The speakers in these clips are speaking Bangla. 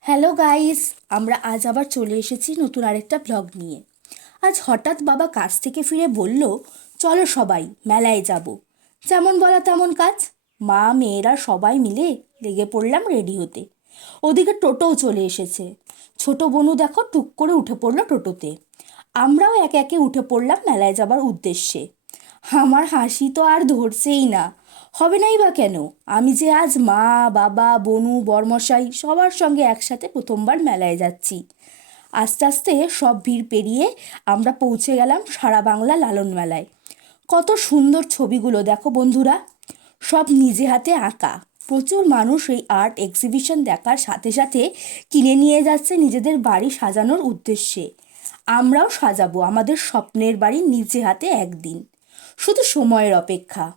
হ্যালো গাইস, আমরা আজ আবার চলে এসেছি নতুন আরেকটা ব্লগ নিয়ে। আজ হঠাৎ বাবা কাজ থেকে ফিরে বলল, চলো সবাই মেলায় যাব। যেমন বলা তেমন কাজ। মা মেয়েরা সবাই মিলে লেগে পড়লাম রেডি হতে। ওদিকে টোটোও চলে এসেছে। ছোট বনু দেখো টুক করে উঠে পড়লো টোটোতে। আমরাও একে একে উঠে পড়লাম মেলায় যাবার উদ্দেশ্যে। আমার হাসি তো আর ধরছেই না। হবে নাই বা কেন? আমি যে আজ মা, বাবা, বনু, বরমশাই সবার সঙ্গে একসাথে প্রথমবার মেলায় যাচ্ছি। আস্তে আস্তে সব ভিড় পেরিয়ে আমরা পৌঁছে গেলাম সারা বাংলা লালন মেলায়। কত সুন্দর ছবিগুলো দেখো বন্ধুরা, সব নিজে হাতে আঁকা। প্রচুর মানুষ এই আর্ট এক্সিবিশন দেখার সাথে সাথে কিনে নিয়ে যাচ্ছে নিজেদের বাড়ি সাজানোর উদ্দেশ্যে। আমরাও সাজাবো আমাদের স্বপ্নের বাড়ি নিজে হাতে একদিন। শুধু সময়ের অপেক্ষা।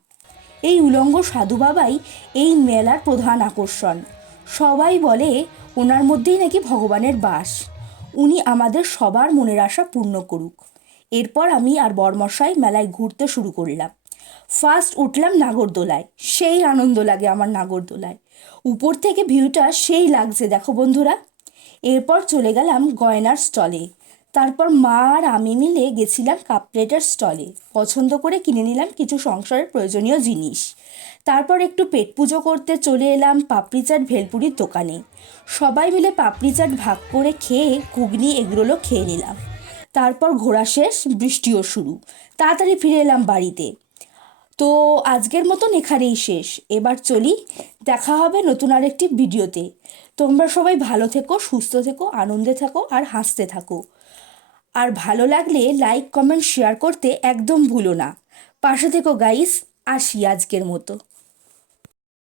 এই উলঙ্গ সাধু বাবাই এই মেলার প্রধান আকর্ষণ। সবাই বলে ওনার মধ্যেই নাকি ভগবানের বাস। উনি আমাদের সবার মনের আশা পূর্ণ করুক। এরপর আমি আর বরমশাই মেলায় ঘুরতে শুরু করলাম। ফার্স্ট উঠলাম নাগরদোলায়। সেই আনন্দ লাগে আমার নাগরদোলায়। উপর থেকে ভিউটা সেই লাগছে দেখো বন্ধুরা। এরপর চলে গেলাম গয়নার স্টলে। তারপর মা আর আমি মিলে গেছিলাম কাপ প্লেটের স্টলে। পছন্দ করে কিনে নিলাম কিছু সংসারের প্রয়োজনীয় জিনিস। তারপর একটু পেট পুজো করতে চলে এলাম পাপড়ি চাট ভেলপুরির দোকানে। সবাই মিলে পাপড়ি চাট ভাগ করে খেয়ে ঘুগনি এগরোলও খেয়ে নিলাম। তারপর ঘোরা শেষ, বৃষ্টিও শুরু। তাড়াতাড়ি ফিরে এলাম বাড়িতে। তো আজকের মতন এখানেই শেষ। এবার চলি, দেখা হবে নতুন আরেকটি ভিডিওতে। তোমরা সবাই ভালো থেকো, সুস্থ থেকো, আনন্দে থাকো আর হাসতে থাকো। আর ভালো লাগলে লাইক, কমেন্ট, শেয়ার করতে একদম ভুলো না। পাশে থেকো গাইস। আসি আজকের মতো।